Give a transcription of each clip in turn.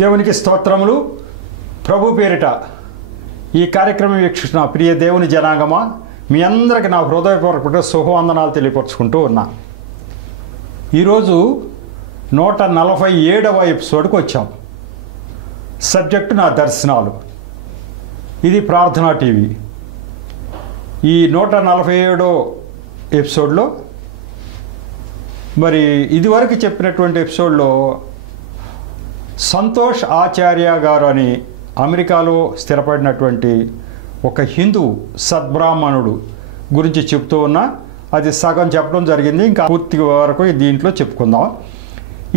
దేవునికి స్తోత్రములు. ప్రభు పేరిట ఈ కార్యక్రమం వీక్షిస్తున్న ప్రియ దేవుని జనాంగమా, మీ అందరికీ నా హృదయపూర్వక శుభవందనాలు తెలియపరుచుకుంటూ ఉన్నా. ఈరోజు 147వ ఎపిసోడ్కి వచ్చాం. సబ్జెక్టు నా దర్శనాలు. ఇది ప్రార్థనా టీవీ. ఈ 147వ ఎపిసోడ్లో మరి ఇదివరకు చెప్పినటువంటి ఎపిసోడ్లో సంతోష్ ఆచార్య గారు అని అమెరికాలో స్థిరపడినటువంటి ఒక హిందూ సద్బ్రాహ్మణుడు గురించి చెప్తూ ఉన్నా. అది సగం చెప్పడం జరిగింది, ఇంకా పూర్తి వరకు దీంట్లో చెప్పుకుందాం.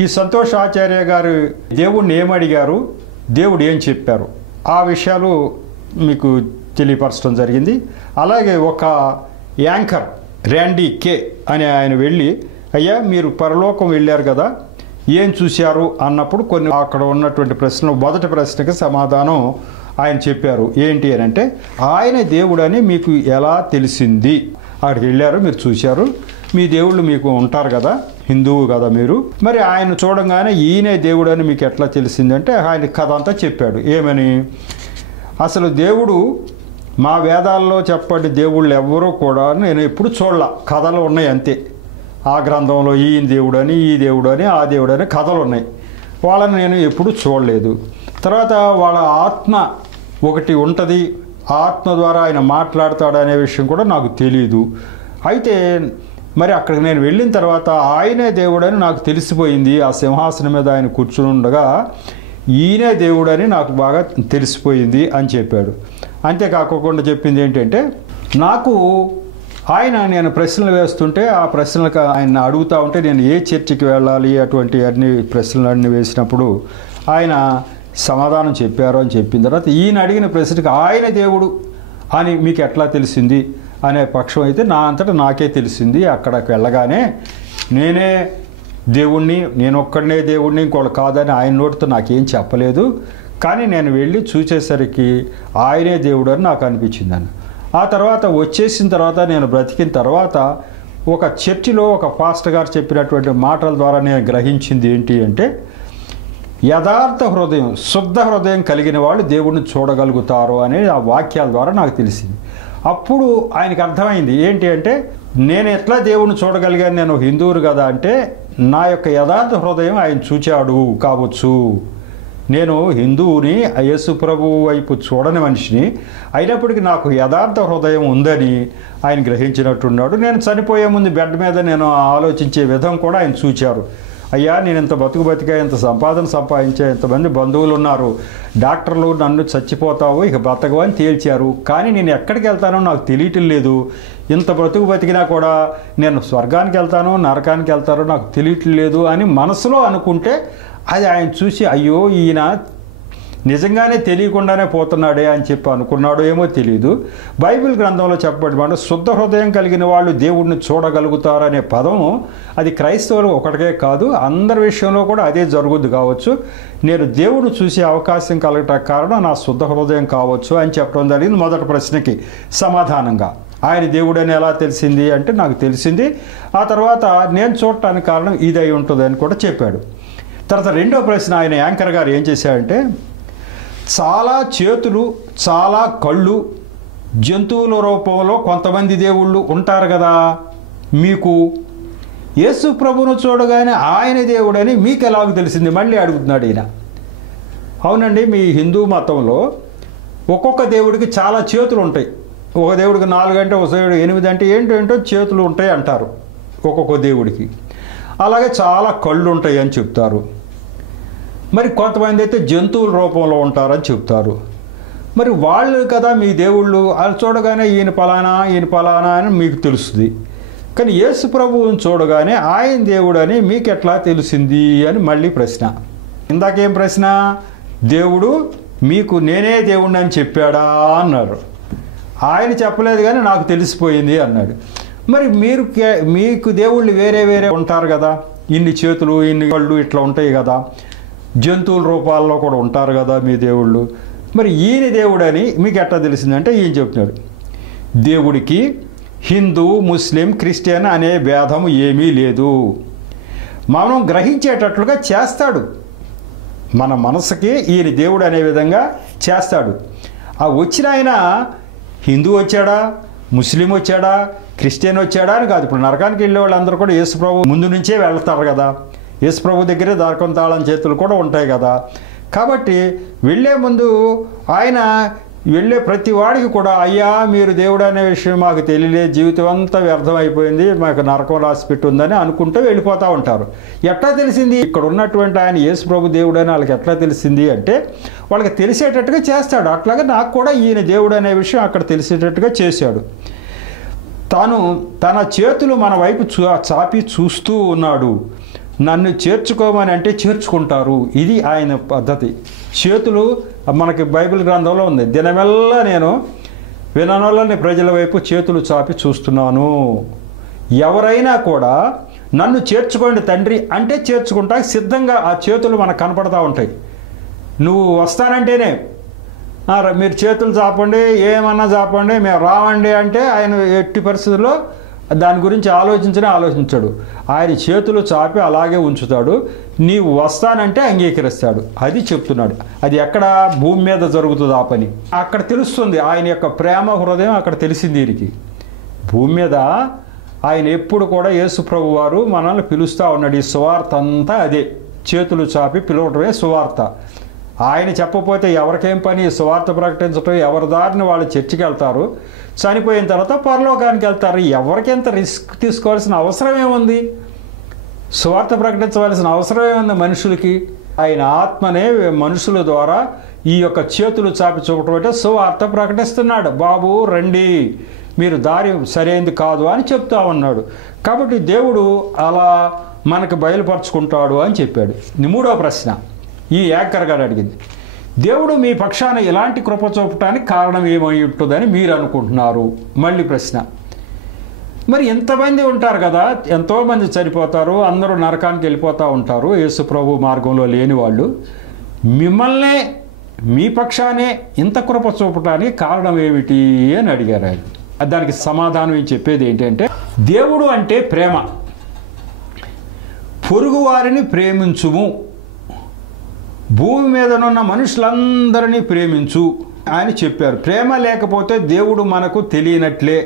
ఈ సంతోష్ ఆచార్య గారు దేవుడిని ఏమడిగారు, దేవుడు ఏం చెప్పారు, ఆ విషయాలు మీకు తెలియపరచడం జరిగింది. అలాగే ఒక యాంకర్ ర్యాండీ కే అని ఆయన వెళ్ళి, అయ్యా మీరు పరలోకం వెళ్ళారు కదా, ఏం చూశారు అన్నప్పుడు కొన్ని అక్కడ ఉన్నటువంటి ప్రశ్నలు, మొదటి ప్రశ్నకి సమాధానం ఆయన చెప్పారు. ఏంటి అని అంటే, ఆయన దేవుడని మీకు ఎలా తెలిసింది? అక్కడికి వెళ్ళారు, మీరు చూశారు, మీ దేవుళ్ళు మీకు ఉంటారు కదా, హిందువు కదా మీరు, మరి ఆయన చూడంగానే ఈయనే దేవుడని మీకు ఎట్లా తెలిసిందంటే ఆయన కథ అంతా చెప్పాడు. ఏమని, అసలు దేవుడు మా వేదాల్లో చెప్పండి దేవుళ్ళు ఎవ్వరూ కూడా నేను ఎప్పుడు చూడలా, కథలు ఉన్నాయి అంతే. ఆ గ్రంథంలో ఈయన దేవుడని, ఈ దేవుడని, ఆ దేవుడని కథలు ఉన్నాయి, వాళ్ళని నేను ఎప్పుడు చూడలేదు. తర్వాత వాళ్ళ ఆత్మ ఒకటి ఉంటుంది, ఆత్మ ద్వారా ఆయన మాట్లాడతాడు అనే విషయం కూడా నాకు తెలియదు. అయితే మరి అక్కడికి నేను వెళ్ళిన తర్వాత ఆయనే దేవుడని నాకు తెలిసిపోయింది. ఆ సింహాసనం మీద ఆయన కూర్చుని ఉండగా ఈయనే దేవుడని నాకు బాగా తెలిసిపోయింది అని చెప్పాడు. అంతేకాకుండా చెప్పింది ఏంటంటే, నాకు నేను ప్రశ్నలు వేస్తుంటే ఆ ప్రశ్నలకు ఆయన అడుగుతూ ఉంటే నేను ఏ చర్చికి వెళ్ళాలి అటువంటి అన్ని ప్రశ్నలన్నీ వేసినప్పుడు ఆయన సమాధానం చెప్పారు అని చెప్పిన తర్వాత ఈయన అడిగిన ప్రశ్నకి ఆయన దేవుడు అని మీకు ఎట్లా తెలిసింది అనే పక్షం అయితే నా అంతటా నాకే తెలిసింది. అక్కడికి వెళ్ళగానే నేనే దేవుణ్ణి, నేను ఒక్కడనే దేవుణ్ణి, ఇంకోళ్ళు కాదని ఆయన నోటితో నాకేం చెప్పలేదు. కానీ నేను వెళ్ళి చూసేసరికి ఆయనే దేవుడు అని నాకు అనిపించిందని. ఆ తర్వాత వచ్చేసిన తర్వాత నేను బ్రతికిన తర్వాత ఒక చర్చిలో ఒక పాస్టర్ గారు చెప్పినటువంటి మాటల ద్వారా నేను గ్రహించింది ఏంటి అంటే, యథార్థ హృదయం, శుద్ధ హృదయం కలిగిన వాళ్ళు దేవుడిని చూడగలుగుతారు అనేది ఆ వాక్యాల ద్వారా నాకు తెలిసింది. అప్పుడు ఆయనకు అర్థమైంది ఏంటి అంటే, నేను ఎట్లా దేవుడిని చూడగలిగాను, నేను హిందువురు కదా అంటే నా యొక్క యథార్థ హృదయం ఆయన చూచాడు కావచ్చు. నేను హిందువుని, యేసు ప్రభువు వైపు చూడని మనిషిని, అయినప్పటికీ నాకు యథార్థ హృదయం ఉందని ఆయన గ్రహించినట్టున్నాడు. నేను చనిపోయే ముందు బెడ్ మీద నేను ఆలోచించే విధం కూడా ఆయన చూచారు. అయ్యా నేను ఇంత బతికా, ఇంత సంపాదన సంపాదించా, ఇంతమంది బంధువులు ఉన్నారు, డాక్టర్లు నన్ను చచ్చిపోతావు ఇక బతకవు అని తేల్చారు, కానీ నేను ఎక్కడికి వెళ్తానో నాకు తెలియటం లేదు. ఇంత బతికినా కూడా నేను స్వర్గానికి వెళ్తానో నరకానికి వెళ్తానో నాకు తెలియటం లేదు అని మనసులో అనుకుంటే, అది ఆయన చూసి అయ్యో ఈయన నిజంగానే తెలియకుండానే పోతున్నాడే అని చెప్పి అనుకున్నాడో ఏమో తెలియదు. బైబిల్ గ్రంథంలో చెప్పబడి శుద్ధ హృదయం కలిగిన వాళ్ళు దేవుడిని చూడగలుగుతారనే పదము అది క్రైస్తవులు ఒకటికే కాదు, అందరి విషయంలో కూడా అదే జరుగుద్ది కావచ్చు. నేను దేవుడిని చూసే అవకాశం కలగటానికి కారణం నా శుద్ధ హృదయం కావచ్చు అని చెప్పడం జరిగింది. మొదటి ప్రశ్నకి సమాధానంగా ఆయన దేవుడని ఎలా తెలిసింది అంటే నాకు తెలిసింది. ఆ తర్వాత నేను చూడటానికి కారణం ఇది అయి ఉంటుంది అని కూడా చెప్పాడు. తర్వాత రెండో ప్రశ్న ఆయన యాంకర్ గారు ఏం చేశాడంటే, చాలా చేతులు, చాలా కళ్ళు, జంతువుల రూపంలో కొంతమంది దేవుళ్ళు ఉంటారు కదా, మీకు యేసు ప్రభువును చూడగానే ఆయన దేవుడని మీకు ఎలాగ తెలిసింది మళ్ళీ అడుగుతున్నాడు ఈయన. అవునండి, మీ హిందూ మతంలో ఒక్కొక్క దేవుడికి చాలా చేతులు ఉంటాయి. ఒక దేవుడికి 4 అంటే, ఒక దేవుడికి 8 అంటే ఏంటో చేతులు ఉంటాయి అంటారు ఒక్కొక్క దేవుడికి. అలాగే చాలా కళ్ళు ఉంటాయి అని చెప్తారు. మరి కొంతమంది అయితే జంతువుల రూపంలో ఉంటారని చెప్తారు. మరి వాళ్ళు కదా మీ దేవుళ్ళు, వాళ్ళు చూడగానే ఈయన పలానా అని మీకు తెలుస్తుంది. కానీ యేసు ప్రభువుని చూడగానే ఆయన దేవుడు అని మీకు ఎట్లా తెలిసింది అని మళ్ళీ ప్రశ్న. ఇందాకేం ప్రశ్న, దేవుడు మీకు నేనే దేవుడిని అని చెప్పాడా అన్నారు. ఆయన చెప్పలేదు కానీ నాకు తెలిసిపోయింది అన్నాడు. మరి మీకు దేవుళ్ళు వేరే ఉంటారు కదా, ఇన్ని చేతులు, ఇన్ని కళ్ళు ఇట్లా ఉంటాయి కదా, జంతువుల రూపాల్లో కూడా ఉంటారు కదా మీ దేవుళ్ళు, మరి ఈయన దేవుడని మీకు ఎట్లా తెలిసిందంటే ఈయన చెప్తున్నాడు, దేవుడికి హిందూ, ముస్లిం, క్రిస్టియన్ అనే భేదం ఏమీ లేదు, మనం గ్రహించేటట్లుగా చేస్తాడు. మన మనసుకి ఈయన దేవుడు అనే విధంగా చేస్తాడు. ఆ వచ్చిన ఆయన హిందూ వచ్చాడా, ముస్లిం వచ్చాడా, క్రిస్టియన్ వచ్చాడా అని కాదు. ఇప్పుడు నరకానికి వెళ్ళే వాళ్ళందరూ కూడా యేసుప్రభు ముందు నుంచే వెళ్తారు కదా, యేసుప్రభు దగ్గరే దారకం తాళం చేతులు కూడా ఉంటాయి కదా. కాబట్టి వెళ్ళే ముందు ఆయన వెళ్ళే ప్రతి వాడికి కూడా, అయ్యా మీరు దేవుడు అనే విషయం మాకు తెలియలేదు, జీవితం అంతా వ్యర్థం అయిపోయింది, మాకు నరకం రాసి పెట్టుందని అనుకుంటూ వెళ్ళిపోతూ ఉంటారు. ఎట్లా తెలిసింది ఇక్కడ ఉన్నటువంటి ఆయన యేసుప్రభు దేవుడు అని వాళ్ళకి ఎట్లా తెలిసింది అంటే, వాళ్ళకి తెలిసేటట్టుగా చేస్తాడు. అట్లాగే నాకు కూడా ఈయన దేవుడు అనే విషయం అక్కడ తెలిసేటట్టుగా చేశాడు. తాను తన చేతులు మన వైపు చాపి చూస్తూ ఉన్నాడు. నన్ను చేర్చుకోమని అంటే చేర్చుకుంటారు. ఇది ఆయన పద్ధతి. చేతులు మనకి బైబిల్ గ్రంథంలో ఉంది, దినమెల్లా నేను విననోళ్ళని ప్రజల వైపు చేతులు చాపి చూస్తున్నాను. ఎవరైనా కూడా నన్ను చేర్చుకోండి తండ్రి అంటే చేర్చుకుంటా సిద్ధంగా ఆ చేతులు మనకు కనపడతా ఉంటాయి. నువ్వు వస్తానంటేనే మీరు చేతులు చాపండి, ఏమన్నా చాపండి, మేము రావండి అంటే ఆయన ఎట్టి పరిస్థితుల్లో దాని గురించి ఆలోచించాడు. ఆయన చేతులు చాపి అలాగే ఉంచుతాడు. నీవు వస్తానంటే అంగీకరిస్తాడు. అది చెప్తున్నాడు. అది ఎక్కడ భూమి మీద జరుగుతుంది ఆ పని, అక్కడ తెలుస్తుంది ఆయన యొక్క ప్రేమ హృదయం. అక్కడ తెలిసింది దీనికి. భూమి మీద ఆయన ఎప్పుడు కూడా యేసు ప్రభు వారు మనల్ని పిలుస్తూ ఉన్నాడు. ఈ సువార్త అంతా అదే, చేతులు చాపి పిలవటమే సువార్త. ఆయన చెప్పపోతే ఎవరికేం పని? సువార్త ప్రకటించడం, ఎవరి దారిని వాళ్ళు చర్చికి వెళ్తారు, చనిపోయిన తర్వాత పరలోకానికి వెళ్తారు. ఎవరికెంత రిస్క్ తీసుకోవాల్సిన అవసరం ఏముంది? సువార్త ప్రకటించవలసిన అవసరం ఏముంది మనుషులకి? ఆయన ఆత్మనే మనుషుల ద్వారా ఈ యొక్క చేతులు చాపి చూపటం అంటే సువార్త ప్రకటిస్తున్నాడు. బాబు రండి, మీరు దారి సరైనది కాదు అని చెప్తా ఉన్నాడు. కాబట్టి దేవుడు అలా మనకు బయలుపరుచుకుంటాడు అని చెప్పాడు. మూడో ప్రశ్న ఈ యాంకర్ గారు అడిగింది, దేవుడు మీ పక్షాన ఎలాంటి కృప చూపటానికి కారణం ఏమై ఉంటుందని మీరు అనుకుంటున్నారు? మళ్ళీ ప్రశ్న. మరి ఎంతమంది ఉంటారు కదా, ఎంతోమంది చనిపోతారు, అందరూ నరకానికి వెళ్ళిపోతూ ఉంటారు, యేసు ప్రభు మార్గంలో లేని వాళ్ళు. మిమ్మల్నే మీ పక్షానే ఇంత కృప చూపటానికి కారణం ఏమిటి అని అడిగారు ఆయన. దానికి సమాధానం ఏం చెప్పేది ఏంటంటే, దేవుడు అంటే ప్రేమ, పొరుగువారిని ప్రేమించుము, భూమి మీదనున్న మనుషులందరినీ ప్రేమించు అని చెప్పారు. ప్రేమ లేకపోతే దేవుడు మనకు తెలియనట్లే.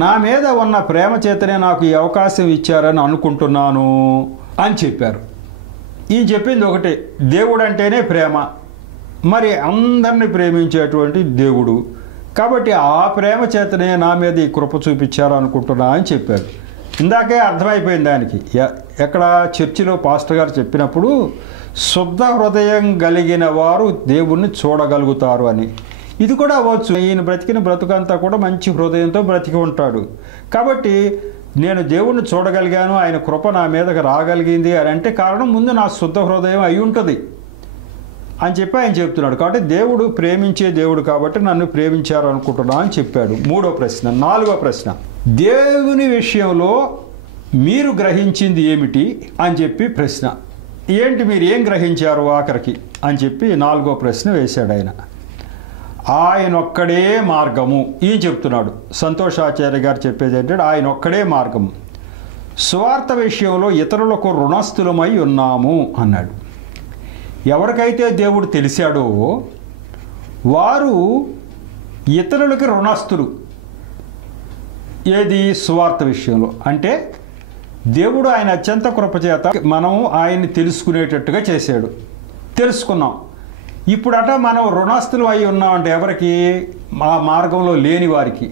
నా మీద ఉన్న ప్రేమ చేతనే నాకు ఈ అవకాశం ఇచ్చారని అనుకుంటున్నాను అని చెప్పారు. ఈయన చెప్పింది ఒకటే, దేవుడు అంటేనే ప్రేమ, మరి అందరినీ ప్రేమించేటువంటి దేవుడు, కాబట్టి ఆ ప్రేమ చేతనే నా మీద ఈ కృప చూపించారు అనుకుంటున్నా అని చెప్పారు. ఇందాకే అర్థమైపోయింది దానికి. ఎక్కడ చర్చిలో పాస్టర్ గారు చెప్పినప్పుడు, శుద్ధ హృదయం కలిగిన వారు దేవుణ్ణి చూడగలుగుతారు అని. ఇది కూడా అవ్వచ్చు. ఈయన బ్రతికిన బ్రతుకంతా కూడా మంచి హృదయంతో బ్రతికి ఉంటాడు. కాబట్టి నేను దేవుణ్ణి చూడగలిగాను, ఆయన కృప నా మీదకి రాగలిగింది అని అంటే కారణం ముందు నా శుద్ధ హృదయం అయి ఉంటుంది అని చెప్పి ఆయన చెప్తున్నాడు. కాబట్టి దేవుడు ప్రేమించే దేవుడు కాబట్టి నన్ను ప్రేమించారు అనుకుంటున్నా అని చెప్పాడు. మూడో ప్రశ్న. నాలుగో ప్రశ్న, దేవుని విషయంలో మీరు గ్రహించింది ఏమిటి అని చెప్పి ప్రశ్న. ఏంటి మీరు ఏం గ్రహించారు ఆఖరికి అని చెప్పి నాలుగో ప్రశ్న వేశాడు ఆయన. ఆయన ఒక్కడే మార్గము. ఈయన చెప్తున్నాడు, సంతోషాచార్య గారు చెప్పేది ఏంటంటే, ఆయన ఒక్కడే మార్గము, స్వార్థ విషయంలో ఇతరులకు రుణస్థులమై ఉన్నాము అన్నాడు. ఎవరికైతే దేవుడు తెలిసాడో వారు ఇతరులకి రుణస్థులు. ఏది? స్వార్థ విషయంలో. అంటే దేవుడు ఆయన అత్యంత కృపచేత మనం ఆయన్ని తెలుసుకునేటట్టుగా చేశాడు. తెలుసుకున్నాం. ఇప్పుడట మనం రుణస్థులు అయి ఉన్నామంటే ఎవరికి? ఆ మార్గంలో లేని వారికి.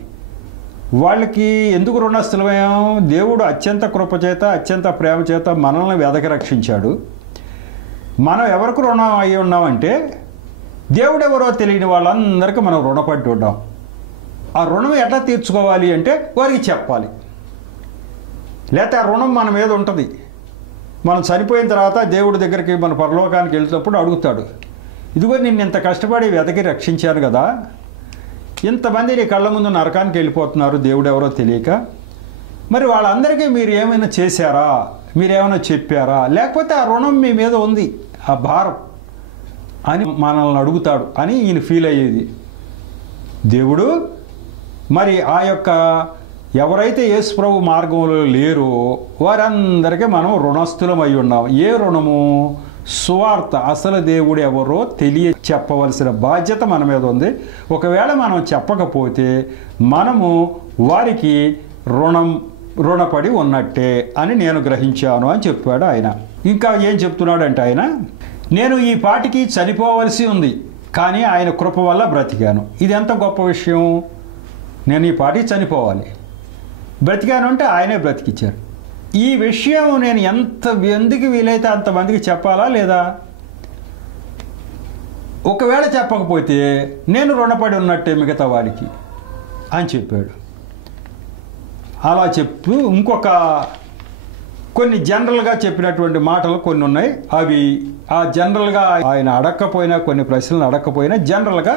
వాళ్ళకి ఎందుకు రుణస్థులమయ్యాం? దేవుడు అత్యంత కృపచేత అత్యంత ప్రేమ చేత మనల్ని వెదకి రక్షించాడు. మనం ఎవరికి రుణం అయి ఉన్నామంటే దేవుడెవరో తెలియని వాళ్ళందరికీ మనం రుణపడి ఉన్నాం. ఆ రుణం ఎట్లా తీర్చుకోవాలి అంటే వారికి చెప్పాలి. లేకపోతే ఆ రుణం మన మీద ఉంటుంది. మనం చనిపోయిన తర్వాత దేవుడి దగ్గరికి మన పరలోకానికి వెళ్తున్నప్పుడు అడుగుతాడు, ఇదిగో నిన్ను ఇంత కష్టపడి వెదకి రక్షించాను కదా, ఇంతమంది నీ కళ్ళ ముందు నరకానికి వెళ్ళిపోతున్నారు దేవుడు ఎవరో తెలియక, మరి వాళ్ళందరికీ మీరు ఏమైనా చేశారా, మీరేమైనా చెప్పారా, లేకపోతే ఆ రుణం మీ మీద ఉంది, ఆ భారం అని మనల్ని అడుగుతాడు అని ఈయన ఫీల్ అయ్యేది. దేవుడు మరి ఆ యొక్క ఎవరైతే యేసు ప్రభు మార్గంలో లేరో వారందరికీ మనం రుణస్థులం అయి ఉన్నాం. ఏ రుణము? సువార్త అసలు దేవుడు ఎవరో చెప్పవలసిన బాధ్యత మన మీద ఉంది. ఒకవేళ మనం చెప్పకపోతే మనము వారికి రుణపడి ఉన్నట్టే అని నేను గ్రహించాను అని చెప్పాడు ఆయన. ఇంకా ఏం చెప్తున్నాడంటే ఆయన, నేను ఈ పాటికి చనిపోవలసి ఉంది, కానీ ఆయన కృప వల్ల బ్రతికాను. ఇది ఎంత గొప్ప విషయం. నేను ఈ పాటికి చనిపోవాలి, బ్రతికాను అంటే ఆయనే బ్రతికిచ్చారు. ఈ విషయం నేను ఎందుకు వీలైతే అంతమందికి చెప్పాలా లేదా? ఒకవేళ చెప్పకపోతే నేను రుణపడి ఉన్నట్టే మిగతా వారికి అని చెప్పాడు. అలా చెప్పు కొన్ని జనరల్గా చెప్పినటువంటి మాటలు కొన్ని ఉన్నాయి. అవి ఆ జనరల్గా ఆయన అడగకపోయినా, కొన్ని ప్రశ్నలు అడగకపోయినా జనరల్గా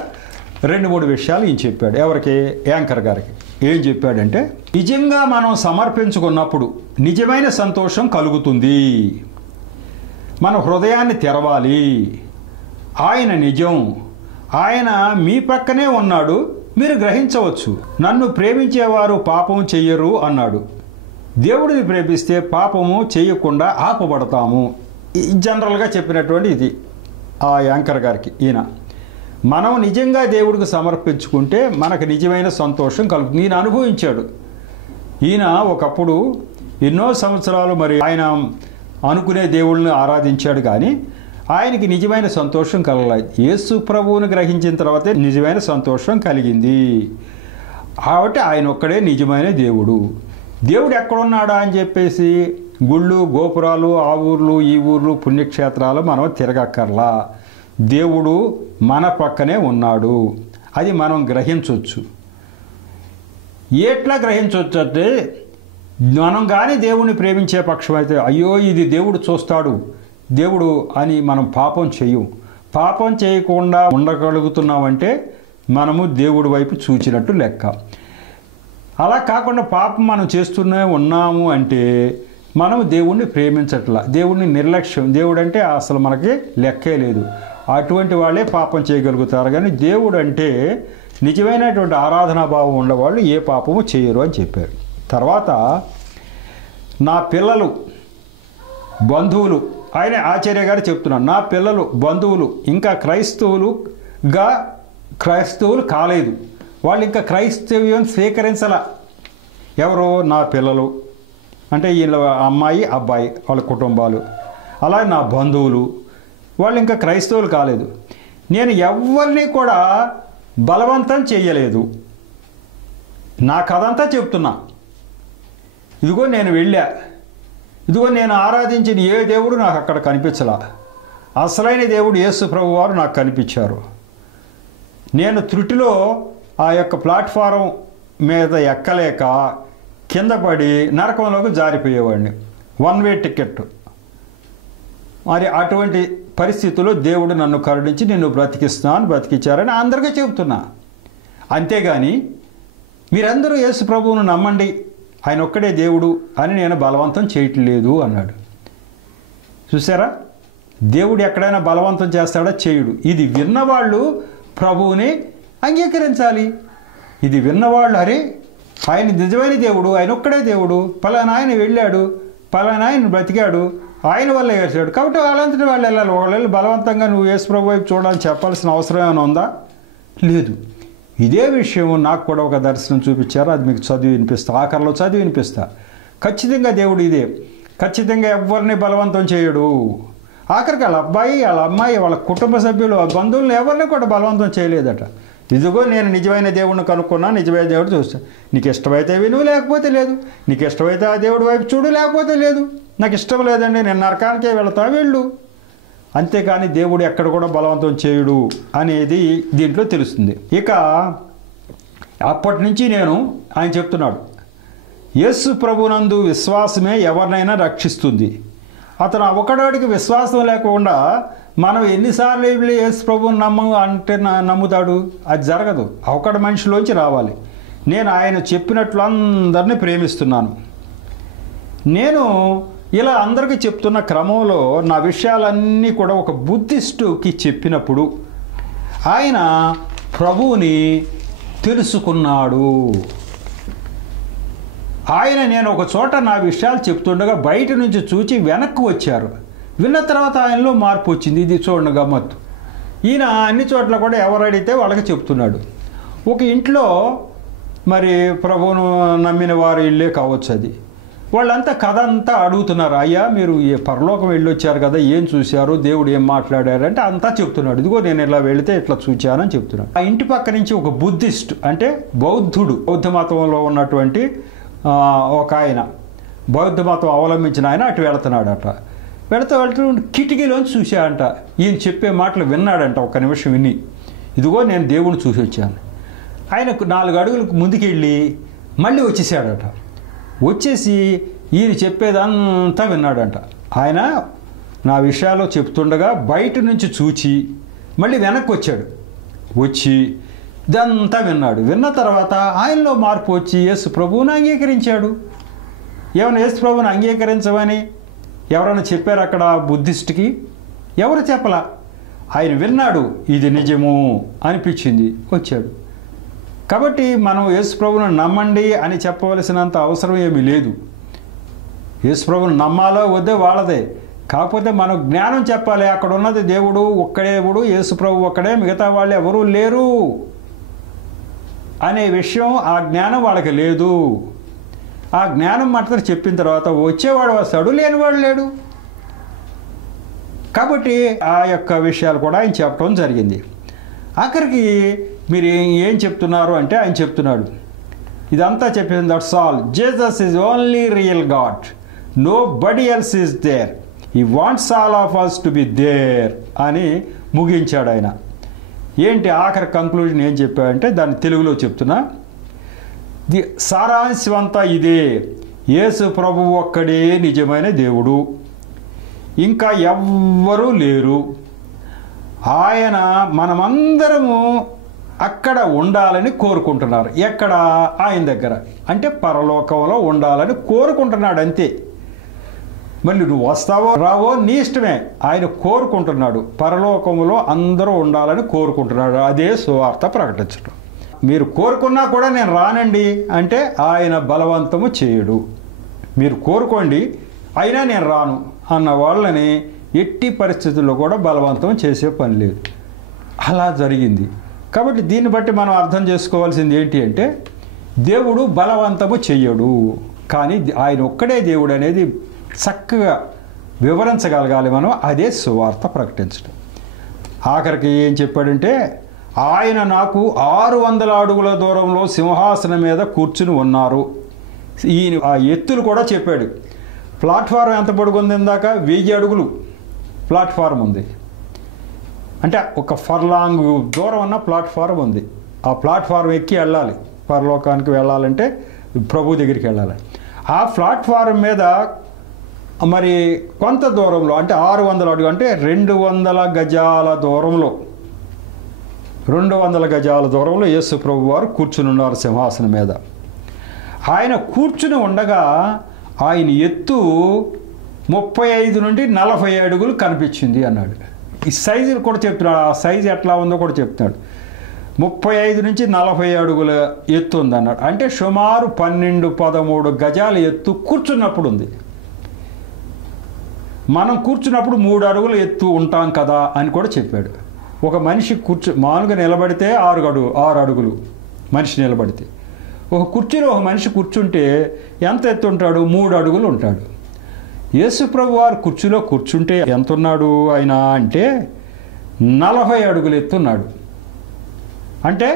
2-3 విషయాలు ఈయన చెప్పాడు. ఎవరికి? యాంకర్ గారికి. ఏం చెప్పాడంటే, నిజంగా మనం సమర్పించుకున్నప్పుడు నిజమైన సంతోషం కలుగుతుంది. మన హృదయాన్ని తెరవాలి. ఆయన నిజం, ఆయన మీ పక్కనే ఉన్నాడు, మీరు గ్రహించవచ్చు. నన్ను ప్రేమించేవారు పాపం చెయ్యరు అన్నాడు. దేవుడిని ప్రేమిస్తే పాపము చేయకుండా ఆపబడతాము. జనరల్గా చెప్పినటువంటి ఇది ఆ యాంకర్ గారికి. ఈయన మనం నిజంగా దేవుడికి సమర్పించుకుంటే మనకు నిజమైన సంతోషం కలుగుతుంది. ఈయన అనుభవించాడు. ఈయన ఒకప్పుడు ఎన్నో సంవత్సరాలు మరి ఆయన అనుకునే దేవుళ్ళని ఆరాధించాడు, కానీ ఆయనకి నిజమైన సంతోషం కలగలేదు. యేసు ప్రభువుని గ్రహించిన తర్వాతే నిజమైన సంతోషం కలిగింది. కాబట్టి ఆయన ఒక్కడే నిజమైన దేవుడు. దేవుడు ఎక్కడున్నాడా అని చెప్పేసి గుళ్ళు, గోపురాలు, ఆ ఊర్లు, ఈ ఊర్లు, పుణ్యక్షేత్రాలు మనం తిరగక్కర్లా. దేవుడు మన పక్కనే ఉన్నాడు. అది మనం గ్రహించవచ్చు. ఎట్లా గ్రహించవచ్చు అంటే, మనం కానీ దేవుణ్ణి ప్రేమించే పక్షం అయితే, అయ్యో ఇది దేవుడు చూస్తాడు, దేవుడు అని మనం పాపం చెయ్యం. పాపం చేయకుండా ఉండగలుగుతున్నామంటే మనము దేవుడి వైపు చూచినట్టు లెక్క. అలా కాకుండా పాపం మనం చేస్తూనే ఉన్నాము అంటే మనం దేవుణ్ణి ప్రేమించట్లా, దేవుణ్ణి నిర్లక్ష్యం. దేవుడు అంటే అసలు మనకి లెక్కే లేదు. అటువంటి వాళ్ళే పాపం చేయగలుగుతారు. కానీ దేవుడు అంటే నిజమైనటువంటి ఆరాధనా భావం ఉన్నవాళ్ళు ఏ పాపము చేయరు అని చెప్పారు. తర్వాత నా పిల్లలు, బంధువులు, ఆయన ఆచార్య గారు చెప్తున్నారు, నా పిల్లలు, బంధువులు ఇంకా క్రైస్తవులు కాలేదు, వాళ్ళు ఇంకా క్రైస్తవ్యం స్వీకరించాల. ఎవరు? నా పిల్లలు అంటే వీళ్ళ అమ్మాయి, అబ్బాయి, వాళ్ళ కుటుంబాలు, అలాగే నా బంధువులు, వాళ్ళు ఇంకా క్రైస్తవులు కాలేదు. నేను ఎవరిని కూడా బలవంతం చెయ్యలేదు. నా కథంతా చెప్తున్నా. ఇదిగో నేను వెళ్ళా, ఇదిగో నేను ఆరాధించిన ఏ దేవుడు నాకు అక్కడ కనిపించలా. అసలైన దేవుడు యేసు ప్రభు వారు నాకు కనిపించారు. నేను త్రుటిలో ఆ యొక్క ప్లాట్ఫారం మీద ఎక్కలేక కింద పడి నరకంలోకి జారిపోయేవాడిని. 1 వే టికెట్. మరి అటువంటి పరిస్థితుల్లో దేవుడు నన్ను కరుణించి నిన్ను బ్రతికించారని అందరికీ చెబుతున్నా. అంతేగాని మీరందరూ యేసు ప్రభువును నమ్మండి, ఆయన ఒక్కడే దేవుడు అని నేను బలవంతం చేయట్లేదు అన్నాడు. చూసారా? దేవుడు ఎక్కడైనా బలవంతం చేస్తాడా? చేయుడు. ఇది విన్నవాళ్ళు ప్రభువుని అంగీకరించాలి. ఇది విన్నవాళ్ళు, అరే ఆయన నిజమైన దేవుడు, ఆయన ఒక్కడే దేవుడు, పలానా ఆయన వెళ్ళాడు, పలానా ఆయన బ్రతికాడు, ఆయన వల్ల ఏడ్చాడు, కాబట్టి వాళ్ళంతటి వాళ్ళు వెళ్ళాలి. వాళ్ళు బలవంతంగా నువ్వు యేసు ప్రభు వైపు చూడాలని చెప్పాల్సిన అవసరం ఏమైనా ఉందా? లేదు. ఇదే విషయం నాకు కూడా ఒక దర్శనం చూపించారు. అది మీకు చదివి వినిపిస్తా, ఆఖరిలో చదివి వినిపిస్తా. ఖచ్చితంగా దేవుడు ఇదే, ఖచ్చితంగా ఎవరిని బలవంతం చేయడు. ఆఖరికి వాళ్ళ అబ్బాయి, వాళ్ళ అమ్మాయి, వాళ్ళ కుటుంబ సభ్యులు, బంధువులను ఎవరిని కూడా బలవంతం చేయలేదట. ఇదిగో నేను నిజమైన దేవుడిని కనుక్కున్నా, నిజమైన దేవుడు చూస్తాను. నీకు ఇష్టమైతే విను, లేకపోతే లేదు. నీకు ఇష్టమైతే ఆ దేవుడి వైపు చూడు, లేకపోతే లేదు. నాకు ఇష్టం లేదండి, నేను నరకానికే వెళతా, వెళ్ళు. అంతేకాని దేవుడు ఎక్కడ కూడా బలవంతం చేయుడు అనేది దీంట్లో తెలుస్తుంది. ఇక అప్పటి నుంచి ఆయన చెప్తున్నాడు, యేసు ప్రభునందు విశ్వాసమే ఎవరినైనా రక్షిస్తుంది. అతను ఒకడోడికి విశ్వాసం లేకుండా మనం ఎన్నిసార్లు వెళ్ళి యేసు ప్రభువుని నమ్ముతాడు? అది జరగదు. ఒకటి మనిషిలోంచి రావాలి. నేను ఆయన చెప్పినట్లు అందరినీ ప్రేమిస్తున్నాను. నేను ఇలా అందరికీ చెప్తున్న క్రమంలో నా విషయాలన్నీ కూడా ఒక బుద్ధిస్టుకి చెప్పినప్పుడు ఆయన ప్రభువుని తెలుసుకున్నాడు. నేను ఒక చోట నా విషయాలు చెప్తుండగా బయట నుంచి చూచి వెనక్కి వచ్చారు. విన్న తర్వాత ఆయనలో మార్పు వచ్చింది. ఇది చూడండి గమ్మత్తు. ఈయన అన్ని చోట్ల కూడా ఎవరు అడిగితే వాళ్ళకి చెప్తున్నాడు. ఒక ఇంట్లో మరి ప్రభువును నమ్మిన వారు ఇల్లే కావచ్చు అది. వాళ్ళంతా కథ అంతా అడుగుతున్నారు, అయ్యా మీరు ఏ పరలోకం వెళ్ళొచ్చారు కదా, ఏం చూశారు, దేవుడు ఏం మాట్లాడారు అంటే అంతా చెప్తున్నాడు. ఇదిగో నేను ఇలా వెళితే ఇట్లా చూచానని చెప్తున్నాడు. ఆ ఇంటి పక్క నుంచి ఒక బుద్ధిస్ట్ అంటే బౌద్ధుడు, బౌద్ధ మతంలో ఉన్నటువంటి ఒక ఆయన, బౌద్ధ మతం అవలంబించిన ఆయన అటు వెళుతున్నాడట. వెళుతూ కిటికీలోంచి చూశాడంట. ఈయన చెప్పే మాటలు విన్నాడంట. ఒక్క నిమిషం విని, ఇదిగో నేను దేవుని చూసి వచ్చాను. ఆయనకు 4 అడుగులకు ముందుకెళ్ళి మళ్ళీ వచ్చేసాడట. వచ్చేసి ఈయన చెప్పేదంతా విన్నాడంట. ఆయన నా విషయాలు చెప్తుండగా బయట నుంచి చూచి మళ్ళీ వెనక్కి వచ్చాడు. వచ్చి ఇదంతా విన్నాడు. విన్న తర్వాత ఆయనలో మార్పు వచ్చి యేసు ప్రభువుని అంగీకరించాడు. ఏమైనా యేసు ప్రభువుని అంగీకరించమని ఎవరైనా చెప్పారు అక్కడ బుద్ధిస్ట్కి? ఎవరు చెప్పలా. ఆయన విన్నాడు, ఇది నిజము అనిపించింది, వచ్చాడు. కాబట్టి మనం యేసు ప్రభువును నమ్మండి అని చెప్పవలసినంత అవసరం ఏమీ లేదు. యేసు ప్రభువును నమ్మాలో వద్దే వాళ్ళదే. కాకపోతే మనం జ్ఞానం చెప్పాలి. అక్కడ ఉన్నది దేవుడు ఒక్కడే, దేవుడు యేసు ప్రభు ఒక్కడే, మిగతా వాళ్ళు ఎవరూ లేరు అనే విషయం, ఆ జ్ఞానం వాళ్ళకి లేదు. ఆ జ్ఞానం మాత్రం చెప్పిన తర్వాత వచ్చేవాడు వస్తాడు, లేనివాడు లేడు. కాబట్టి ఆ యొక్క విషయాలు కూడా ఆయన చెప్పడం జరిగింది. ఆఖరికి మీరు ఏం చెప్తున్నారు అంటే ఆయన చెప్తున్నాడు, ఇదంతా చెప్పింది, that's all, Jesus is only real God, nobody else is there, he wants all of us to be there అని ముగించాడు ఆయన. ఏంటి ఆఖరి కంక్లూజన్ ఏం చెప్పాడంటే దాన్ని తెలుగులో చెప్తున్నా. సారాంశం అంతా ఇదే, యేసు ప్రభువు ఒక్కడే నిజమైన దేవుడు, ఇంకా ఎవ్వరూ లేరు. ఆయన మనమందరము అక్కడ ఉండాలని కోరుకుంటున్నారు. ఎక్కడ? ఆయన దగ్గర, అంటే పరలోకంలో ఉండాలని కోరుకుంటున్నాడు అంతే. మళ్ళీ నువ్వు వస్తావో రావో నీ ఇష్టమే. ఆయన కోరుకుంటున్నాడు పరలోకంలో అందరూ ఉండాలని కోరుకుంటున్నాడు. అదే సువార్త ప్రకటించడం. మీరు కోరుకున్నా కూడా నేను రానండి అంటే ఆయన బలవంతము చేయడు. మీరు కోరుకోండి అయినా నేను రాను అన్న వాళ్ళని ఎట్టి పరిస్థితుల్లో కూడా బలవంతం చేసే పని లేదు. అలా జరిగింది. కాబట్టి దీన్ని బట్టి మనం అర్థం చేసుకోవాల్సింది ఏంటి అంటే దేవుడు బలవంతము చెయ్యడు, కానీ ఆయన ఒక్కడే దేవుడు అనేది చక్కగా వివరించగలగాలి మనం. అదే సువార్త ప్రకటించడం. ఆఖరికి ఏం చెప్పాడంటే ఆయన నాకు 600 అడుగుల దూరంలో సింహాసనం మీద కూర్చుని ఉన్నారు. ఈయన ఆ ఎత్తులు కూడా చెప్పాడు. ప్లాట్ఫారం ఎంత పొడుగుంది? ఇందాక 1000 అడుగులు ప్లాట్ఫారం ఉంది. అంటే ఒక ఫర్లాంగ్ దూరం ఉన్న ప్లాట్ఫారం ఉంది. ఆ ప్లాట్ఫారం ఎక్కి వెళ్ళాలి, పరలోకానికి వెళ్ళాలంటే ప్రభు దగ్గరికి వెళ్ళాలి. ఆ ప్లాట్ఫారం మీద మరి కొంత దూరంలో అంటే 600 అడుగు అంటే 200 గజాల దూరంలో 200 గజాల దూరంలో యేసు ప్రభు వారు కూర్చుని ఉన్నారు సింహాసనం మీద. ఆయన కూర్చుని ఉండగా ఆయన ఎత్తు 35 నుండి 40 అడుగులు కనిపించింది అన్నాడు. ఈ సైజు కూడా చెప్తున్నాడు. ఆ సైజు ఎట్లా ఉందో కూడా చెప్తున్నాడు. 35 నుంచి 40 అడుగుల ఎత్తు ఉంది అన్నాడు. అంటే సుమారు 12-13 గజాల ఎత్తు కూర్చున్నప్పుడు ఉంది. మనం కూర్చున్నప్పుడు 3 అడుగుల ఎత్తు ఉంటాం కదా అని కూడా చెప్పాడు. ఒక మనిషి మామూలుగా నిలబడితే 6 అడుగులు మనిషి నిలబడితే, ఒక కుర్చీలో ఒక మనిషి కూర్చుంటే ఎంత ఎత్తు ఉంటాడు? 3 అడుగులు ఉంటాడు. యేసు ప్రభు వారు కుర్చీలో కూర్చుంటే ఎంత ఉన్నాడు ఆయన అంటే 40 అడుగులు ఎత్తున్నాడు. అంటే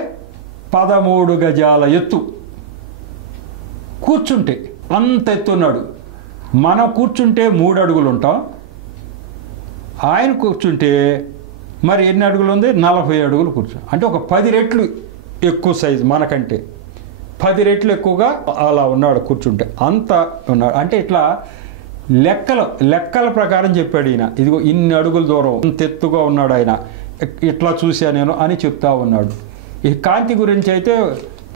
13 గజాల ఎత్తు కూర్చుంటే అంత ఎత్తున్నాడు. మనం కూర్చుంటే 3 అడుగులు ఉంటాం, ఆయన కూర్చుంటే మరి ఎన్ని అడుగులు ఉంది? 40 అడుగులు కూర్చో. అంటే ఒక 10 రెట్లు ఎక్కువ సైజు మనకంటే, 10 రెట్లు ఎక్కువగా అలా ఉన్నాడు కూర్చుంటే. అంత ఉన్నాడు. అంటే ఇట్లా లెక్కల ప్రకారం చెప్పాడు ఈయన. ఇదిగో ఇన్ని అడుగుల దూరం, ఇంత ఎత్తుగా ఉన్నాడు ఆయన, ఇట్లా చూసా నేను అని చెప్తా ఉన్నాడు. ఈ కాంతి గురించి అయితే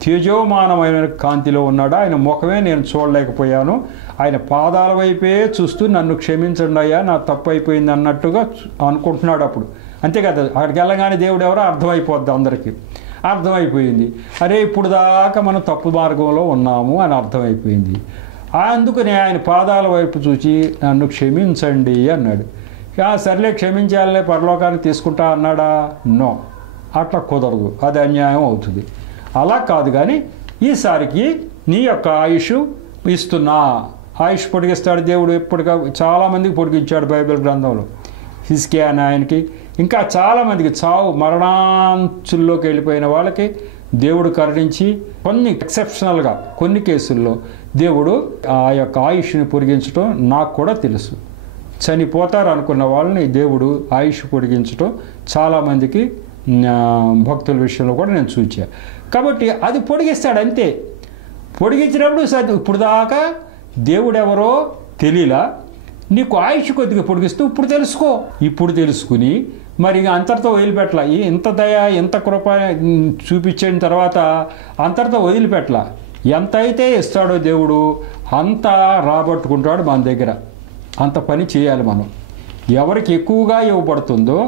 తేజోమానమైన కాంతిలో ఉన్నాడు. ఆయన ముఖమే నేను చూడలేకపోయాను. ఆయన పాదాల వైపే చూస్తూ నన్ను క్షమించండి అయ్యా, నా తప్పు అయిపోయింది అన్నట్టుగా అనుకుంటున్నాడు అప్పుడు. అంతే కదా, అక్కడికి వెళ్ళగానే దేవుడు ఎవరో అర్థమైపోద్ది, అందరికీ అర్థమైపోయింది. అరే ఇప్పుడు దాకా మనం తప్పు మార్గంలో ఉన్నాము అని అర్థమైపోయింది. అందుకని ఆయన పాదాల వైపు చూసి నన్ను క్షమించండి అన్నాడు. సర్లే క్షమించాలనే పరలోకాన్ని తీసుకుంటా అన్నాడా? నో, అట్లా కుదరదు, అది అన్యాయం అవుతుంది. అలా కాదు, కానీ ఈసారికి నీ యొక్క ఆయుష్ ఇస్తున్నా. ఆయుష్ పొడిగిస్తాడు దేవుడు, ఎప్పటికా చాలామందికి పొడిగించాడు బైబిల్ గ్రంథంలో. హిజ్కియా అనే ఆయనకి, ఇంకా చాలామందికి చావు మరణాంచుల్లోకి వెళ్ళిపోయిన వాళ్ళకి దేవుడు కరుణించి కొన్ని ఎక్సెప్షనల్గా కొన్ని కేసుల్లో దేవుడు ఆ యొక్క ఆయుష్ని పొడిగించడం నాకు కూడా తెలుసు. చనిపోతారు అనుకున్న వాళ్ళని దేవుడు ఆయుష్ పొడిగించడం చాలామందికి భక్తుల విషయంలో కూడా నేను చూచా. కాబట్టి అది పొడిగిస్తాడు అంతే. పొడిగించినప్పుడు ఇప్పుడు దాకా దేవుడు ఎవరో తెలియలా, నీకు ఆయుష్ కొద్దిగా పొడిగిస్తూ ఇప్పుడు తెలుసుకో. ఇప్పుడు తెలుసుకుని మరి అంతటితో వదిలిపెట్టలా. ఇంత దయ ఇంత కృప చూపించిన తర్వాత అంతటితో వదిలిపెట్టలా. ఎంత అయితే ఇస్తాడో దేవుడు అంత రాబట్టుకుంటాడు మన దగ్గర. అంత పని చేయాలి మనం. ఎవరికి ఎక్కువగా ఇవ్వబడుతుందో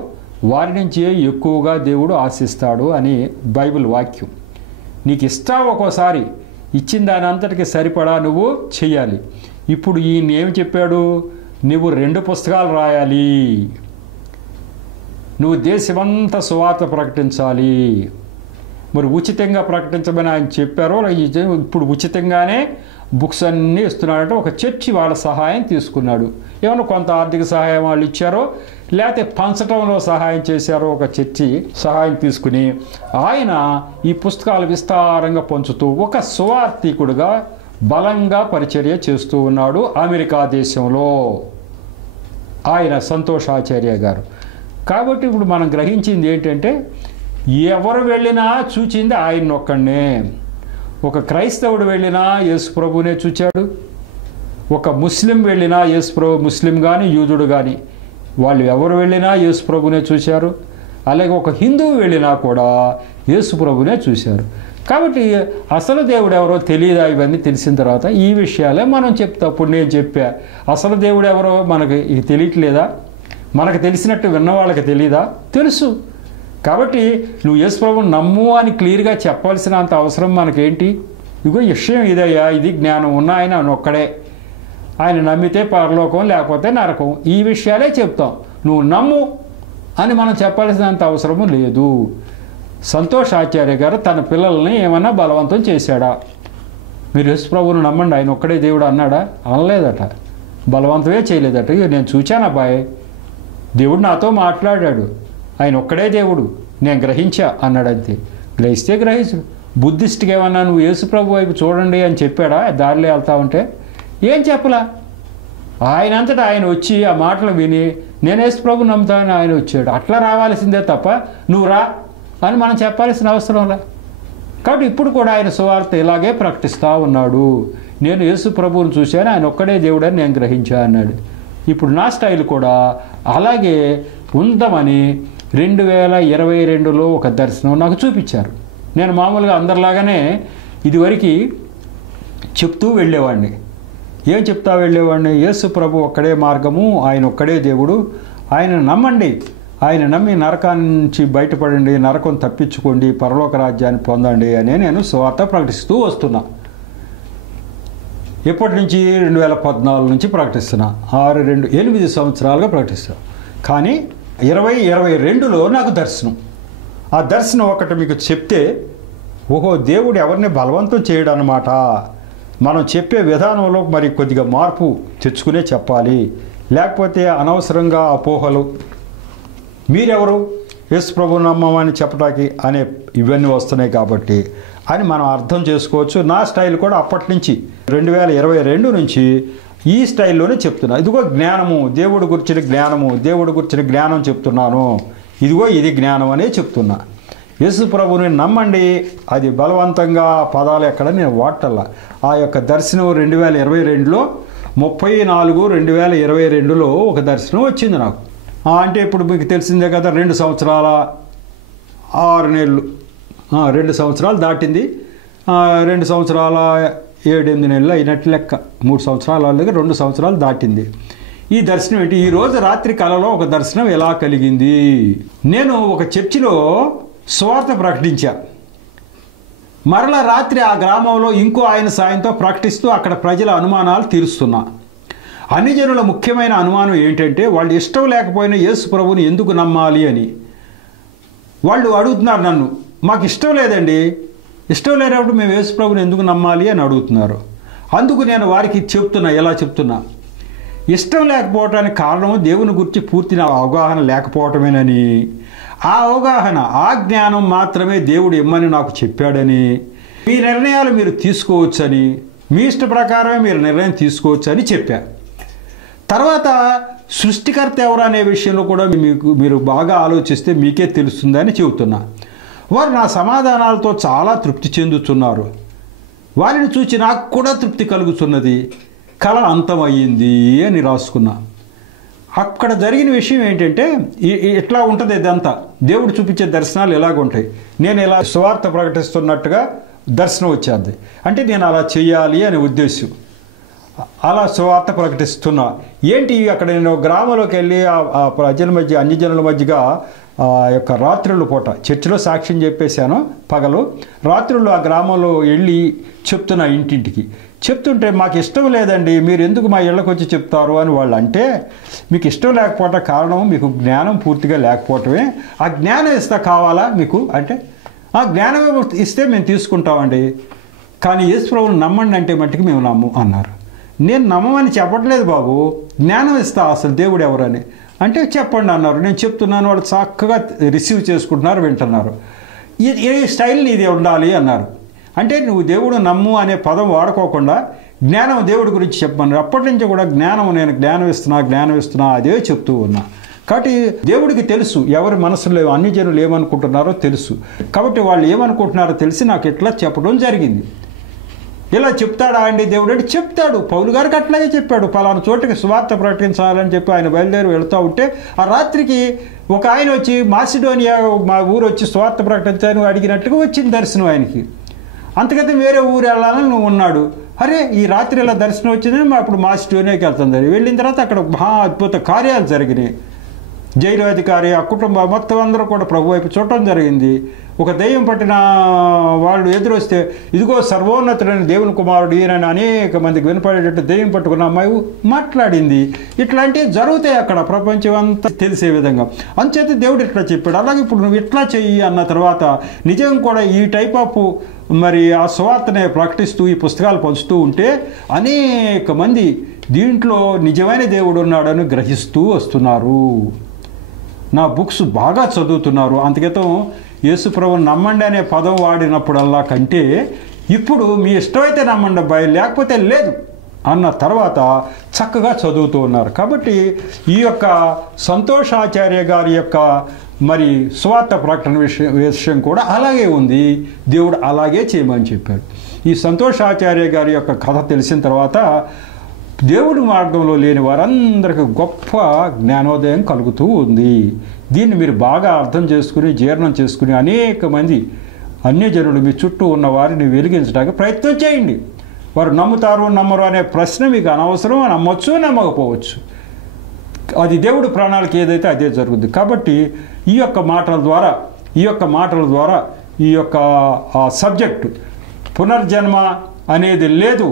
వారి నుంచి ఎక్కువగా దేవుడు ఆశిస్తాడు అని బైబిల్ వాక్యం. నీకు ఇష్టం ఒక్కోసారి ఇచ్చిన దాని అంతటికి సరిపడా నువ్వు చెయ్యాలి. ఇప్పుడు ఈయన ఏమి చెప్పాడు? నువ్వు 2 పుస్తకాలు రాయాలి, నువ్వు దేశమంతా సువార్త ప్రకటించాలి. మరి ఉచితంగా ప్రకటించమని ఆయన చెప్పారో, ఇప్పుడు ఉచితంగానే బుక్స్ అన్నీ ఇస్తున్నాడంటే ఒక చర్చి వాళ్ళ సహాయం తీసుకున్నాడు. ఏమన్నా కొంత ఆర్థిక సహాయం వాళ్ళు ఇచ్చారో లేకపోతే పంచటంలో సహాయం చేశారో ఒక చర్చి సహాయం తీసుకుని ఆయన ఈ పుస్తకాలు విస్తారంగా పంచుతూ ఒక సువార్థికుడుగా బలంగా పరిచర్య చేస్తూ ఉన్నాడు అమెరికా దేశంలో ఆయన సంతోష్ ఆచార్య గారు. కాబట్టి ఇప్పుడు మనం గ్రహించింది ఏంటంటే ఎవరు వెళ్ళినా చూచింది ఆయన ఒక్కడే. ఒక క్రైస్తవుడు వెళ్ళినా యేసు ప్రభునే చూచాడు, ఒక ముస్లిం వెళ్ళినా యేసు ప్రభు, ముస్లిం కానీ యూదుడు కానీ వాళ్ళు ఎవరు వెళ్ళినా యేసు ప్రభునే చూశారు. అలాగే ఒక హిందువు వెళ్ళినా కూడా యేసు ప్రభునే చూశారు. కాబట్టి అసలు దేవుడు ఎవరో తెలియదా? ఇవన్నీ తెలిసిన తర్వాత ఈ విషయాలే మనం చెప్తా. అప్పుడు నేను చెప్పా అసలు దేవుడు ఎవరో మనకి తెలియట్లేదా? మనకు తెలిసినట్టు విన్న వాళ్ళకి తెలియదా? తెలుసు. కాబట్టి నువ్వు యేసు ప్రభువుని నమ్ము అని క్లియర్గా చెప్పాల్సినంత అవసరం మనకేంటి? ఇగో విషయం ఇదయ్యా, ఇది జ్ఞానం ఉన్న ఆయన ఒక్కడే, ఆయన నమ్మితే పరలోకం లేకపోతే నరకం, ఈ విషయాలే చెప్తాం. నువ్వు నమ్ము అని మనం చెప్పాల్సినంత అవసరము లేదు. సంతోష్ ఆచార్య గారు తన పిల్లల్ని ఏమన్నా బలవంతం చేశాడా? మీరు యేసు ప్రభువుని నమ్మండి ఆయన ఒక్కడే దేవుడు అన్నాడా? అనలేదట, బలవంతమే చేయలేదట. ఇక నేను చూచాను అబ్బాయి, దేవుడు నాతో మాట్లాడాడు, ఆయన ఒక్కడే దేవుడు, నేను గ్రహించా అన్నాడు. అంతే. గ్రహిస్తే గ్రహించు. బుద్ధిస్ట్కి ఏమన్నా నువ్వు యేసు ప్రభు వైపు చూడండి అని చెప్పాడా? దారిలో వెళ్తా ఉంటే ఏం చెప్పలా. ఆయనంతటా ఆయన వచ్చి ఆ మాటలు విని నేను యేసు ప్రభు నమ్ముతానని ఆయన వచ్చాడు. అట్లా రావాల్సిందే తప్ప నువ్వు రా అని మనం చెప్పాల్సిన అవసరంలా. కాబట్టి ఇప్పుడు కూడా ఆయన సువార్త ఇలాగే ప్రకటిస్తూ ఉన్నాడు. నేను యేసు ప్రభువుని చూశాను, ఆయన ఒక్కడే దేవుడని నేను గ్రహించా అన్నాడు. ఇప్పుడు నా స్టైల్ కూడా అలాగే ఉందామని 2022లో ఒక దర్శనం నాకు చూపించారు. నేను మామూలుగా అందరిలాగానే ఇదివరకు చెప్తూ వెళ్ళేవాడిని. ఏం చెప్తా వెళ్ళేవాడిని? యేసు ప్రభు ఒక్కడే మార్గము, ఆయన ఒక్కడే దేవుడు, ఆయన నమ్మండి, ఆయన నమ్మి నరకాన్ని నుంచి బయటపడండి, నరకం తప్పించుకోండి, పరలోక రాజ్యాన్ని పొందండి అని నేను సువార్త ప్రకటిస్తూ వస్తున్నా. ఎప్పటి నుంచి? 2014 నుంచి ప్రకటిస్తున్నా. 8 సంవత్సరాలుగా ప్రకటిస్తున్నా. కానీ 2022లో నాకు దర్శనం. ఆ దర్శనం ఒకటి మీకు చెప్తే, ఓహో దేవుడు ఎవరిని బలవంతం చేయడు అన్నమాట. మనం చెప్పే విధానంలో మరి కొద్దిగా మార్పు తెచ్చుకునే చెప్పాలి, లేకపోతే అనవసరంగా అపోహలు, మీరెవరు యేసు ప్రభువుని నమ్మమని చెప్పడానికి అనే ఇవన్నీ వస్తున్నాయి కాబట్టి అని మనం అర్థం చేసుకోవచ్చు. నా స్టైల్ కూడా అప్పటి నుంచి 2022 నుంచి ఈ స్టైల్లోనే చెప్తున్నా. ఇదిగో జ్ఞానము, దేవుడి గురించిన జ్ఞానము, దేవుడి గురించిన జ్ఞానం చెప్తున్నాను, ఇదిగో ఇది జ్ఞానం అనే చెప్తున్నా. యేసు ప్రభువుని నమ్మండి, అది బలవంతంగా పదాలు ఎక్కడ నేను వాడటల్లా. ఆ యొక్క దర్శనం 2022లో 34/2022లో ఒక దర్శనం వచ్చింది నాకు. అంటే ఇప్పుడు మీకు తెలిసిందే కదా, 2 సంవత్సరాల 6 నెలలు, 2 సంవత్సరాలు దాటింది. 2 సంవత్సరాల 7-8 నెలలు అయినట్టు లెక్క. 3 సంవత్సరాల దగ్గర 2 సంవత్సరాలు దాటింది. ఈ దర్శనం ఏంటి? ఈరోజు రాత్రి కలలో ఒక దర్శనం ఎలా కలిగింది? నేను ఒక చర్చిలో సువార్త ప్రకటించా. మరలా రాత్రి ఆ గ్రామంలో ఇంకో ఆయన సాయంతో ప్రకటిస్తూ అక్కడ ప్రజల అనుమానాలు తీరుస్తున్నా. అన్ని జనుల ముఖ్యమైన అనుమానం ఏంటంటే వాళ్ళు ఇష్టం లేకపోయినా యేసు ప్రభువుని ఎందుకు నమ్మాలి అని వాళ్ళు అడుగుతున్నారు నన్ను. మాకు ఇష్టం లేదండి, ఇష్టం లేనప్పుడు మేము యేసు ప్రభువుని ఎందుకు నమ్మాలి అని అడుగుతున్నారు. అందుకు నేను వారికి చెప్తున్నా, ఎలా చెప్తున్నా, ఇష్టం లేకపోవటానికి కారణం దేవుని గురించి పూర్తి అవగాహన లేకపోవటమేనని, ఆ అవగాహన ఆ జ్ఞానం మాత్రమే దేవుడు ఇమ్మని నాకు చెప్పాడని, మీ నిర్ణయాలు మీరు తీసుకోవచ్చని, మీ ఇష్ట ప్రకారమే మీరు నిర్ణయం తీసుకోవచ్చని చెప్పారు. తర్వాత సృష్టికర్త ఎవరు అనే విషయంలో కూడా మీరు బాగా ఆలోచిస్తే మీకే తెలుస్తుందని చెబుతున్నా. వారు నా సమాధానాలతో చాలా తృప్తి చెందుతున్నారు. వారిని చూచి నాకు కూడా తృప్తి కలుగుతున్నది. కళ అంతమయ్యింది అని రాసుకున్నా. అక్కడ జరిగిన విషయం ఏంటంటే ఇట్లా ఉంటుంది. ఇదంతా దేవుడు చూపించే దర్శనాలు ఎలాగుంటాయి. నేను ఇలా సువార్త ప్రకటిస్తున్నట్టుగా దర్శనం వచ్చేది. అంటే నేను అలా చేయాలి అనే ఉద్దేశం. అలా సువార్త ప్రకటిస్తున్నా. ఏంటి అక్కడ నేను గ్రామంలోకి వెళ్ళి ఆ ప్రజల మధ్య, అన్ని జనుల మధ్యగా ఆ యొక్క రాత్రుల పూట చర్చిలో సాక్ష్యం చెప్పేశాను. పగలు రాత్రులు ఆ గ్రామంలో వెళ్ళి చెప్తున్నా, ఇంటింటికి చెప్తుంటే మాకు ఇష్టం లేదండి, మీరు ఎందుకు మా ఇళ్ళకి వచ్చి చెప్తారు అని వాళ్ళు అంటే, మీకు ఇష్టం లేకపోవటం కారణం మీకు జ్ఞానం పూర్తిగా లేకపోవటమే. ఆ జ్ఞానం ఇస్తా కావాలా మీకు అంటే, ఆ జ్ఞానం ఇస్తే మేము తీసుకుంటామండి, కానీ యేసు ప్రభువుని నమ్మండి అంటే మట్టుకు మేము నమ్ము అన్నారు. నేను నమ్మమని చెప్పట్లేదు బాబు, జ్ఞానం ఇస్తా అసలు దేవుడు ఎవరని అంటే చెప్పండి అన్నారు. నేను చెప్తున్నాను, వాళ్ళు చక్కగా రిసీవ్ చేసుకుంటున్నారు, వింటున్నారు. ఈ స్టైల్ని ఇది ఉండాలి అన్నారు. అంటే నువ్వు దేవుడు నమ్ము అనే పదం వాడుకోకుండా జ్ఞానం దేవుడి గురించి చెప్పమన్నారు. అప్పటి నుంచి కూడా నేను జ్ఞానం ఇస్తున్నా అదే చెప్తూ ఉన్నా. కాబట్టి దేవుడికి తెలుసు ఎవరి మనసులో అన్ని జనులు ఏమనుకుంటున్నారో తెలుసు. కాబట్టి వాళ్ళు ఏమనుకుంటున్నారో తెలిసి నాకు ఇట్లా చెప్పడం జరిగింది. ఇలా చెప్తాడా అండి దేవుడు అంటే చెప్తాడు. పౌలు గారికి అట్లాగే చెప్పాడు. పలానా చోటుకి సువార్త ప్రకటించాలని చెప్పి ఆయన బయలుదేరి వెళ్తూ ఉంటే ఆ రాత్రికి ఒక ఆయన వచ్చి మాసిడోనియా మా ఊరు వచ్చి సువార్త ప్రకటించాలని అడిగినట్లుగా వచ్చింది దర్శనం ఆయనకి. అంతకైతే వేరే ఊరు వెళ్ళాలని నువ్వు ఉన్నాడు. అరే ఈ రాత్రి ఇలా దర్శనం వచ్చిందని అప్పుడు మాసిడోనియాకి వెళ్తుంది. వెళ్ళిన తర్వాత అక్కడ మహా అద్భుత కార్యాలు జరిగినాయి. జైలు అధికారి ఆ కుటుంబం మొత్తం అందరూ కూడా ప్రభు వైపు చూడటం జరిగింది. ఒక దెయ్యం పట్టిన వాళ్ళు ఎదురొస్తే ఇదిగో సర్వోన్నతుడైన దేవుని కుమారుడు ఈయనని అనేక మందికి వినపడేటట్టు దెయ్యం పట్టుకున్న అమ్మాయి మాట్లాడింది. ఇట్లాంటివి జరుగుతాయి అక్కడ ప్రపంచం అంతా తెలిసే విధంగా. అంచేత దేవుడు ఇట్లా చెప్పాడు. అలాగే ఇప్పుడు నువ్వు ఇట్లా చెయ్యి అన్న తర్వాత నిజం కూడా ఈ టైప్ ఆఫ్ మరి ఆ సువార్తనే ప్రకటిస్తూ ఈ పుస్తకాలు పంచుతూ ఉంటే అనేక మంది దీంట్లో నిజమైన దేవుడు ఉన్నాడని గ్రహిస్తూ వస్తున్నారు. నా బుక్స్ బాగా చదువుతున్నారు. అంతక్రితం యేసుప్రభుని నమ్మండి అనే పదం వాడినప్పుడల్లా కంటే ఇప్పుడు మీ ఇష్టమైతే నమ్మండి అబ్బాయి, లేకపోతే లేదు అన్న తర్వాత చక్కగా చదువుతూ ఉన్నారు. కాబట్టి ఈ యొక్క సంతోషాచార్య గారి యొక్క మరి సువార్త ప్రకటన విషయం కూడా అలాగే ఉంది. దేవుడు అలాగే చేయమని చెప్పాడు. ఈ సంతోషాచార్య గారి యొక్క కథ తెలిసిన తర్వాత దేవుడి మార్గంలో లేని వారందరికీ గొప్ప జ్ఞానోదయం కలుగుతూ ఉంది. దీన్ని మీరు బాగా అర్థం చేసుకుని జీర్ణం చేసుకుని అనేక మంది అన్యజనులు మీ చుట్టూ ఉన్న వారిని వెలిగించడానికి ప్రయత్నం చేయండి. వారు నమ్ముతారు నమ్మరు అనే ప్రశ్న మీకు అనవసరం. నమ్మొచ్చు నమ్మకపోవచ్చు, అది దేవుడి ప్రణాళిక ఏదైతే అదే జరుగుతుంది. కాబట్టి ఈ యొక్క మాటల ద్వారా ఈ యొక్క సబ్జెక్టు పునర్జన్మ అనేది లేదు.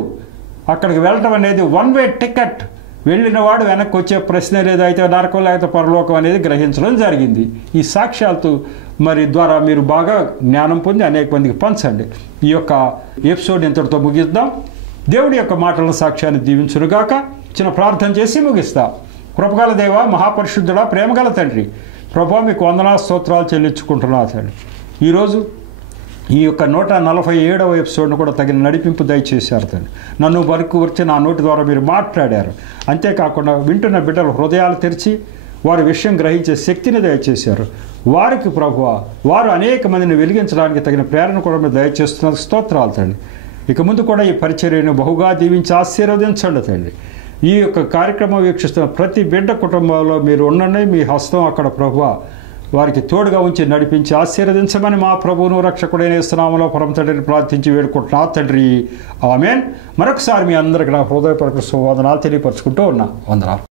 అక్కడికి వెళ్ళటం అనేది వన్ వే టికెట్. వెళ్ళిన వాడు వెనక్కి వచ్చే ప్రశ్నే లేదు. అయితే నరకం లేకపోతే పరలోకం అనేది గ్రహించడం జరిగింది. ఈ సాక్ష్యాలతో మరి ద్వారా మీరు బాగా జ్ఞానం పొంది అనేక మందికి పంచండి. ఈ యొక్క ఎపిసోడ్ ఇంతటితో ముగిద్దాం. దేవుడి యొక్క మాటల సాక్ష్యాన్ని దీవించునుగాక. చిన్న ప్రార్థన చేసి ముగిస్తా. కృపగల దేవ, మహాపరిశుద్ధుడా, ప్రేమగల తండ్రి, ప్రభువా మీకు వందనాలు స్తోత్రాలు చెల్లించుకుంటున్నా తండ్రి. ఈరోజు ఈ యొక్క 147వ ఎపిసోడ్ను కూడా తగిన నడిపింపు దయచేశారు తండ్రి. నన్ను వరకు వచ్చి నా నోటి ద్వారా మీరు మాట్లాడారు. అంతేకాకుండా వింటున్న బిడ్డలు హృదయాలు తెరిచి వారి విషయం గ్రహించే శక్తిని దయచేశారు. వారికి ప్రభువా, వారు అనేక మందిని వెలిగించడానికి తగిన ప్రేరణ కూడా మీరు దయచేస్తున్న స్తోత్రాలు తండ్రి. ఇక ముందు కూడా ఈ పరిచర్యను బహుగా దీవించి ఆశీర్వదించండి తండ్రి. ఈ యొక్క కార్యక్రమం వీక్షిస్తున్న ప్రతి బిడ్డ కుటుంబంలో మీరు ఉండండి. మీ హస్తం అక్కడ ప్రభువా వారికి తోడుగా ఉంచి నడిపించి ఆశీర్వదించమని మా ప్రభువును రక్షకుడైన యేసు నామములో పరమ తండ్రిని ప్రార్థించి వేడుకుంటున్నా తండ్రి. ఆమేన్. మరొకసారి మీ అందరికీ నా హృదయపూర్వక వందనాలు తెలియపరుచుకుంటూ ఉన్నా. వందనాలు.